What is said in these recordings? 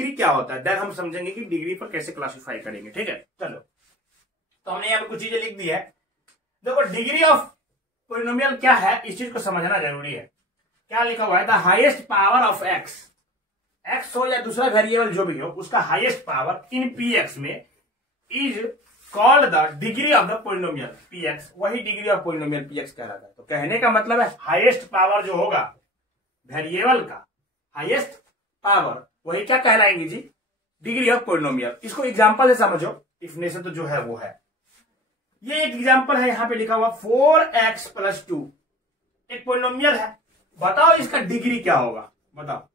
Degree क्या होता है, देन हम समझेंगे कि डिग्री पर कैसे क्लासिफाई करेंगे। ठीक है, चलो तो हमने यहाँ पे कुछ चीजें लिख दी है। देखो डिग्री ऑफ पॉलिनोमियल क्या है, इस चीज को समझना जरूरी है। क्या लिखा हुआ है, the highest power of x, x हो या दूसरा वेरिएबल जो भी हो, उसका highest power in p x में is called the degree of the polynomial p x, वही degree of polynomial p x कहलाता है। तो कहने का मतलब है हाईएस्ट पावर जो होगा वेरिएबल का, हाईएस्ट पावर, वही क्या कहलाएंगे जी, डिग्री ऑफ पॉलिनोमियल। इसको एग्जांपल से समझो, डेफिनेशन तो जो है वो है, ये एक एग्जांपल है यहाँ पे लिखा हुआ 4x + 2, एक पॉलिनोमियल है, बताओ इसका डिग्री क्या होगा, बताओ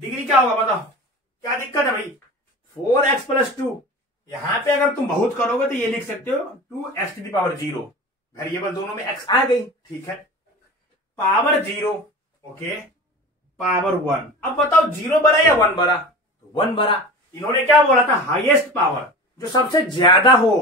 डिग्री क्या होगा, बताओ क्या दिक्कत है भाई। 4x + 2, यहां पे अगर तुम बहुत करोगे तो ये लिख सकते हो 2x⁻0, वेरिएबल दोनों में x आ गई, ठीक है, पावर 0, ओके, पावर 1। अब बताओ 0 बड़ा या 1 बड़ा, तो 1 बड़ा। इन्होंने क्या बोला था, हाईएस्ट पावर जो सबसे ज्यादा हो,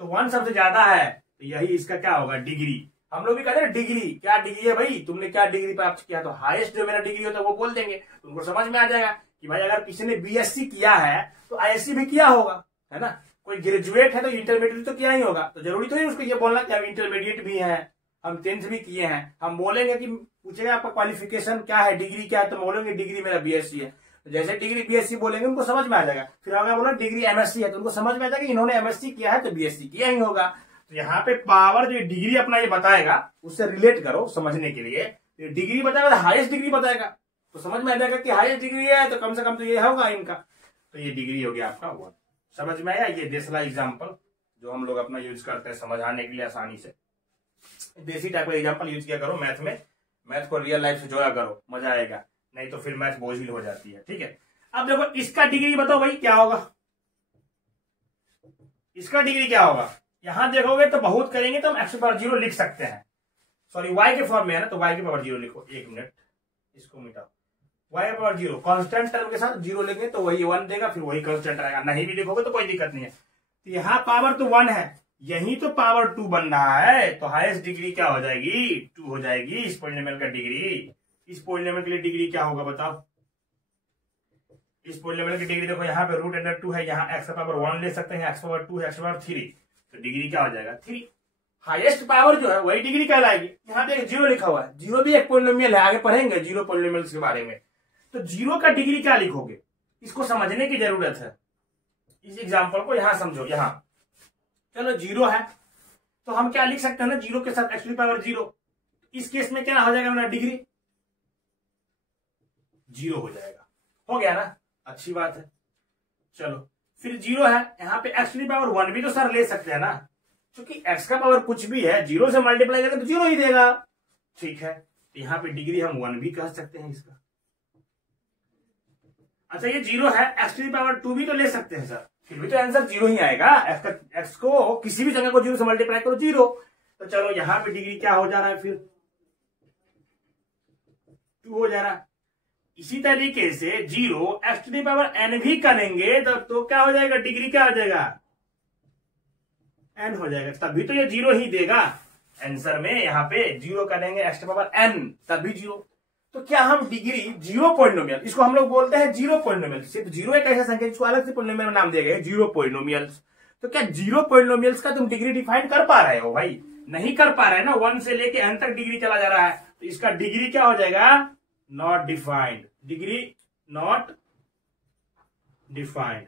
तो 1 सबसे ज्यादा है, तो यही इसका क्या होगा, डिग्री। हम लोग भी कहते हैं डिग्री, क्या डिग्री है भाई, तुमने क्या डिग्री प्राप्त किया, तो हाईएस्ट जो मेरा डिग्री होता है वो बोल देंगे, तुमको समझ में आ जाएगा कि भाई अगर किसी ने बीएससी किया है तो आईएससी भी किया होगा, है ना, कोई ग्रेजुएट है तो इंटरमीडिएट तो किया ही होगा, तो जरूरी तो नहीं उसको ये बोलना कि हम इंटरमीडिएट भी हैं, हम 10th भी किए हैं। हम बोलेंगे कि पूछेगा आपका क्वालिफिकेशन क्या है, डिग्री क्या है, तो बोलेंगे डिग्री मेरा बीएससी है, तो जैसे डिग्री बीएससी बोलेंगे उनको समझ में आ जाएगा। फिर अगर बोला डिग्री एमएससी है तो उनको समझ में आ जाएगा इन्होंने एमएससी किया है तो बीएससी किया ही होगा। तो यहाँ पे पावर जो डिग्री अपना ये बताएगा उससे रिलेट करो समझने के लिए, डिग्री बताएगा, हाईएस्ट डिग्री बताएगा, तो समझ में आ जाएगा कि हाईएस्ट डिग्री है तो कम से कम तो ये होगा इनका, तो ये डिग्री हो गया आपका 1। समझ में आया, ये देसला एग्जाम्पल जो हम लोग अपना यूज करते हैं समझाने के लिए आसानी से, देसी टाइप का एग्जाम्पल यूज किया करो मैथ में, मैथ को रियल लाइफ से जोड़ा करो, मजा आएगा, नहीं तो फिर मैथ बोझिल हो जाती है। ठीक है, अब देखो इसका डिग्री बताओ भाई क्या होगा, इसका डिग्री क्या होगा। यहां देखोगे तो बहुत करेंगे तो हम x⁻0 लिख सकते हैं, सॉरी y के फॉर्म में है ना, तो y⁻0 लिखो, एक मिनट इसको मिटाओ, y⁻0 कांस्टेंट टर्म के साथ 0 लेंगे तो वही 1 देगा, फिर वही कांस्टेंट आएगा, नहीं भी लिखोगे तो कोई दिक्कत नहीं है। तो यहाँ पावर तो 1 है, यही तो पावर 2 बन रहा है, तो हाईएस्ट डिग्री क्या हो जाएगी, 2 हो जाएगी इस पॉलिनोमियल का डिग्री। इस पॉलिनोमियल के लिए डिग्री क्या होगा बताओ, इस पॉलिनोमियल की डिग्री देखो यहाँ पे √2 है, यहाँ x⁻1 ले सकते हैं, x⁻2 है, x⁻3, तो डिग्री क्या हो जाएगा 3। हाईएस्ट पावर जो है वही डिग्री कहलाएगी। यहाँ पे 0 लिखा हुआ है, 0 भी एक पॉलिनोमियल है, आगे पढ़ेंगे 0 पॉलिनोमियल्स के बारे में। तो 0 का डिग्री क्या लिखोगे, इसको समझने की जरूरत है। इस एग्जाम्पल को यहाँ समझो, यहाँ चलो 0 है तो हम क्या लिख सकते हैं ना, 0 के साथ x⁻0, इस केस में क्या हो जाएगा मेरा डिग्री 0 हो जाएगा, हो गया ना, अच्छी बात है। चलो फिर 0 है, यहाँ पे x⁻1 भी तो सर ले सकते हैं ना, क्योंकि x का पावर कुछ भी है 0 से मल्टीप्लाई करेंगे तो 0 ही देगा, ठीक है, तो यहाँ पे डिग्री हम 1 भी कह सकते हैं इसका। अच्छा ये 0 है, x⁻2 भी तो ले सकते हैं सर, फिर भी तो आंसर 0 ही आएगा, x को किसी भी जगह को 0 से मल्टीप्लाई करो 0, तो चलो यहाँ पे डिग्री क्या हो जा रहा है, फिर 2 हो जा रहा है। इसी तरीके से 0 x⁻n भी करेंगे तो क्या हो जाएगा, डिग्री क्या हो जाएगा n हो जाएगा, तभी तो ये 0 ही देगा आंसर में। यहाँ पे 0 करेंगे x⁻n तभी 0, तो क्या हम डिग्री 0 पॉलिनोमियल, इसको हम लोग बोलते हैं 0 पॉलिनोमियल, सिर्फ 0 एक ऐसा संख्या जिसको अलग से पॉलिनोमियल नाम दिया गया 0 पॉलिनोमियल्स। तो क्या 0 पॉलिनोमियल्स का तुम डिग्री डिफाइन कर पा रहे हो भाई, नहीं कर पा रहे ना, 1 से लेके n तक डिग्री चला जा रहा है, तो इसका डिग्री क्या हो जाएगा, not defined, degree not defined.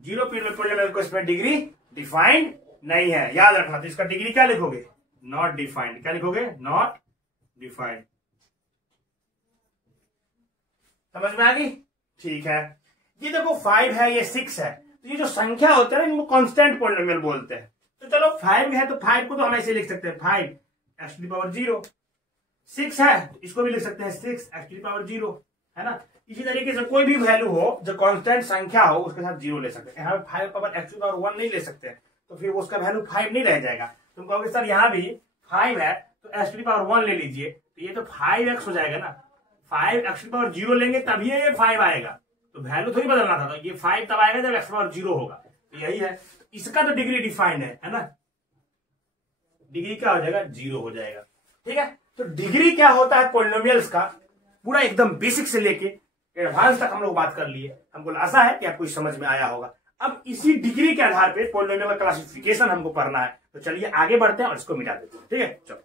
0 polynomial को इसमें डिग्री डिफाइंड नहीं है, याद रखना। तो इसका डिग्री क्या लिखोगे, नॉट डिफाइंड, क्या लिखोगे, नॉट डिफाइंड। समझ में आ गई, ठीक है। ये देखो 5 है, ये 6 है, तो ये जो संख्या होते हैं इनको कांस्टेंट पॉलिनोमियल बोलते हैं। तो चलो 5 है तो 5 को तो हम ऐसे लिख सकते हैं 5 x⁻0, 6 है तो इसको भी लिख सकते हैं 6 x⁻0, है ना। इसी तरीके से कोई भी वैल्यू हो जो कांस्टेंट संख्या हो उसके साथ 0 ले सकते हैं। यहाँ पे 5 x⁻1 नहीं ले सकते, तो फिर उसका वैल्यू 5 नहीं रह जाएगा। तुम कहोगे सर यहाँ भी 5 है तो x⁻1 ले लीजिए, तो ये तो 5x हो जाएगा ना, 5 x⁻0 लेंगे तभी ये 5 आएगा, तो वैल्यू थोड़ी बदलना था, तो ये 5 तब आएगा जब x⁻0 होगा, तो यही है। तो इसका तो डिग्री डिफाइंड है ना, डिग्री क्या हो जाएगा 0 हो जाएगा, ठीक है। तो डिग्री क्या होता है पॉलिनोमियल्स का, पूरा एकदम बेसिक से लेके एडवांस तक हम लोग बात कर लिए। हमको आशा है कि आपको समझ में आया होगा। अब इसी डिग्री के आधार पे पॉलिनोमियल क्लासिफिकेशन हमको पढ़ना है, तो चलिए आगे बढ़ते हैं और इसको मिटा देते हैं। ठीक है, चलो।